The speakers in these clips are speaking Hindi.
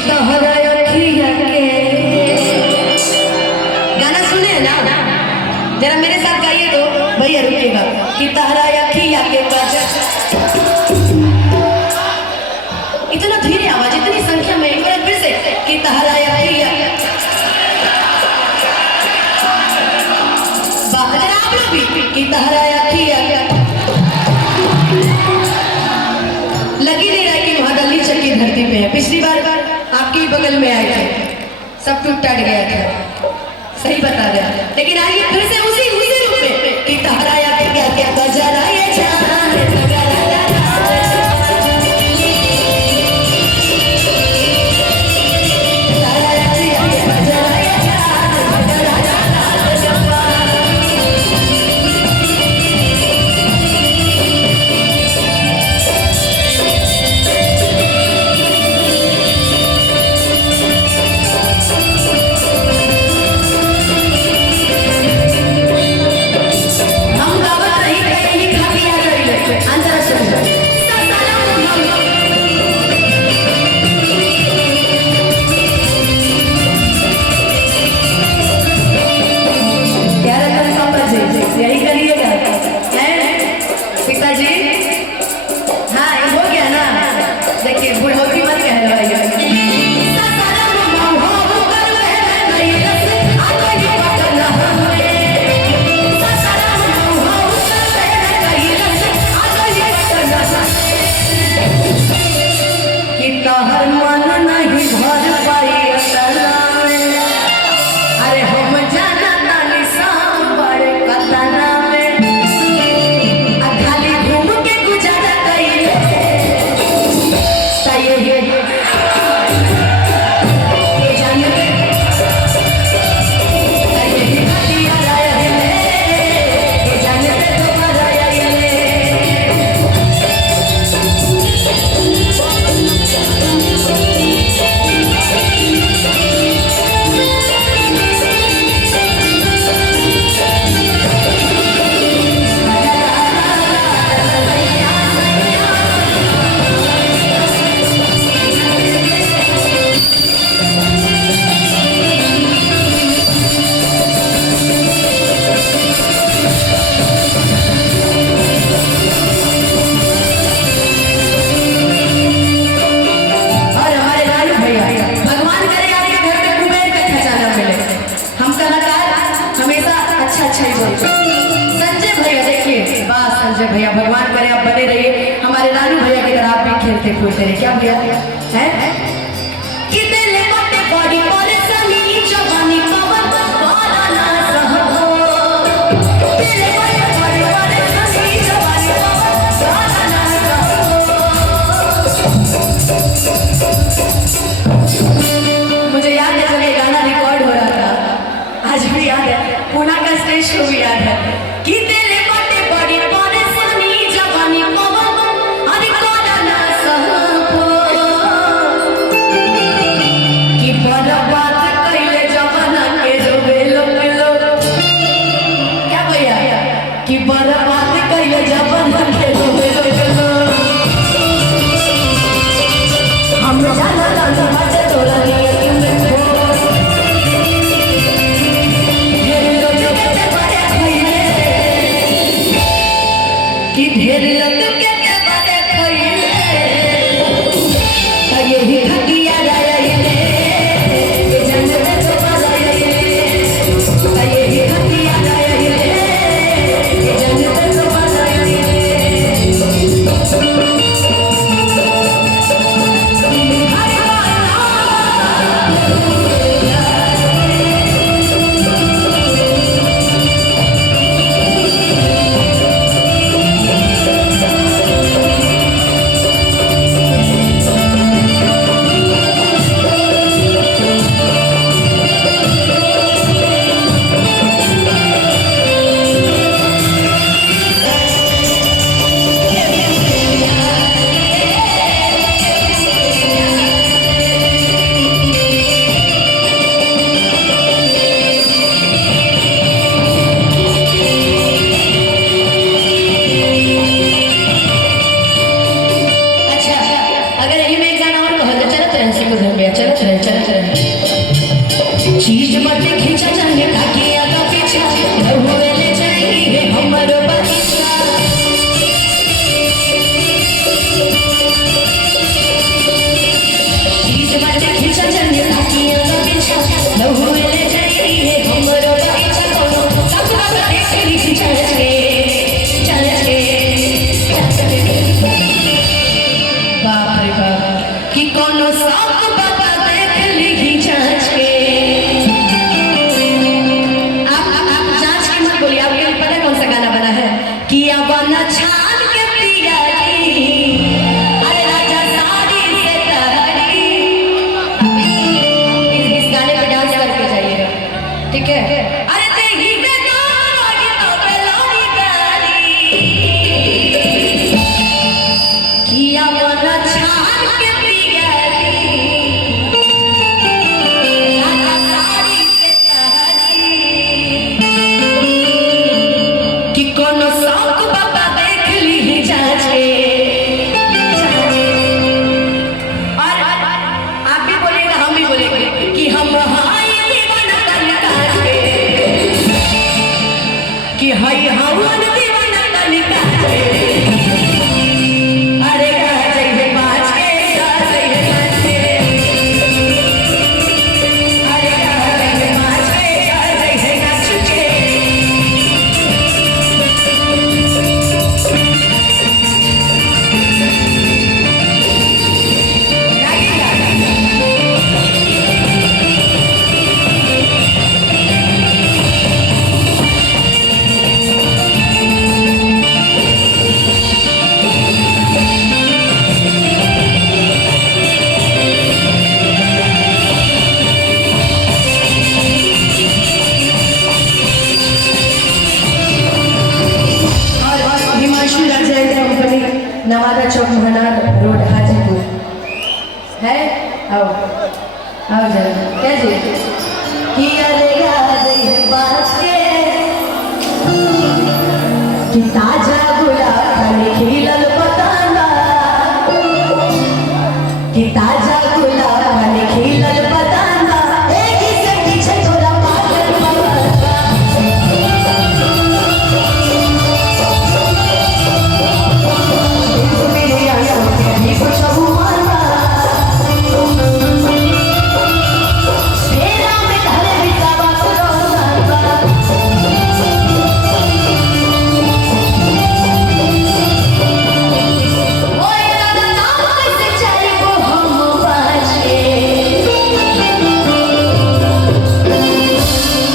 तोहरा अखिया के गाना सुने ना, जरा मेरे साथ गाइए तो भैया रुकेगा। कि तोहरा अखिया के इतना धीरे आवाज, इतनी संख्या में, एक बार फिर से। कि तोहरा अखिया आप लोग भी। कि तोहरा अखिया लगी नहीं रहा कि महादल्ली चक्की धरती पे है। पिछली बार आपके बगल में आए थे, सब टूट टट गया था, सही बता रहे। लेकिन आइए फिर से उसी रूप में। कि तोहरा अखिया के बजरा ये जान यही करिएगा पिताजी। हाँ हो गया ना, देखिए बुढ़ौती मत कहना भाई। हर मन नहीं भर पाई, अरे हम जाना नानी शाम बड़े कतना में खाली घूम के गुजारा कइले। ये जानते संजय भैया, भगवान करे आप बने रहिए हमारे रानू भैया की तरह, आप भी खेलते कूदते रहे। क्या भैया है कि दिल मोटे बॉडी परेशानी जवानी पवन वाला ना सहबो। दिल मोटे बॉडी परेशानी जवानी पवन वाला ना सहबो। मुझे याद है जब ये गाना रिकॉर्ड हो रहा था, आज भी याद है, पूना का स्टेज शो भी याद है। कि दिल मोटे बॉडी परेशानी जवानी पवन अरे वाला ना सहबो। में एक गाना और कहते चलत रहे से को धर गया चलत रहे चीज मत खींचा जाने ताकि आगा पीछे हुए ले जाएंगे हमरो बगीचा चीज मत खींचा जाने ताकि आगा पीछे हुए ले जाएंगे हमरो बगीचा कोनो सब बात देख ली खींचा के बाप रे बाप कि कोनो सब बात देख ली जांच के आप जांच की मत बोलिए आपको पता है कौन सा गाना बना है कि अवना छान के पिया की अरे राजा साड़ी से तहरी इस गाने पे डांस करके जाइएगा ठीक है अरे तेरी बेगारी तो बेलोरी गाली कि अवना छान के पिया की राजा साड़ी से तहरी कि कोनो शौक बाबा देख ली जांच के और आप भी बोलिएगा हम भी बोलेंगे कि हम हाय दीवाना कलिका के कि हाय हवन दीवाना कलिका के अरे कह जाइए बाज के कह जाइए नाच के अरे कह जाइए बाज के कह जाइए नाच के और हिमांशु राजन कंपनी नवादा चौक महनार रोड हाजीपुर है आओ आओ जरा कैसे कि अरे याद है बाज के कि ताजा गुलाब खाने खिलल बताना कि ताजा गुलाब खाने खिलल बताना एक ही से पीछे थोड़ा पागल बवाला मेरी आंखों के भी कुछ हुआ तेरा में धरे बितावा रोना ओए दादा नाम कैसे चाहे वो हम बाज के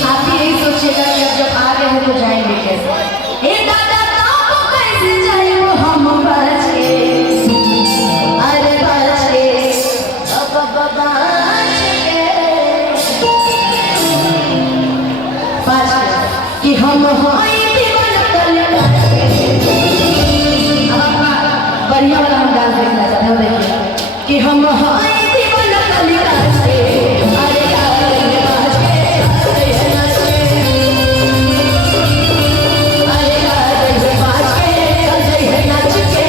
आप भी यही सोचिएगा कि अब जब आ गए हैं तो जाएंगे कैसे ए दादा नाम कैसे चाहे वो हम बाज के अरे बाज के अब बाज के बाज के कि हम हाय दीवाना कलिका के बढ़िया वाला हम डांस देखना चाहते हैं देखिए कि हम हाय दीवाना कलिका के अरे यार बाज के अरे नाच के अरे यार बाज के अरे नाच के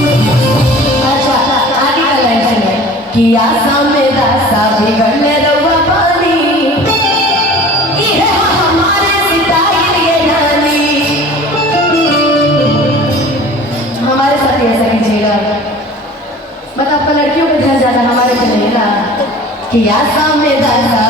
अच्छा आगे का लाइन सुनिए कि आसा मेरा सा बिगड़ने रवा पानी ये है हमारे सितारे ये नानी हमारे साथ ऐसा कीजिएगा मतलब आपका लड़कियों पे ध्यान ज्यादा हमारे पे नहीं ना कि आसा मेरा सा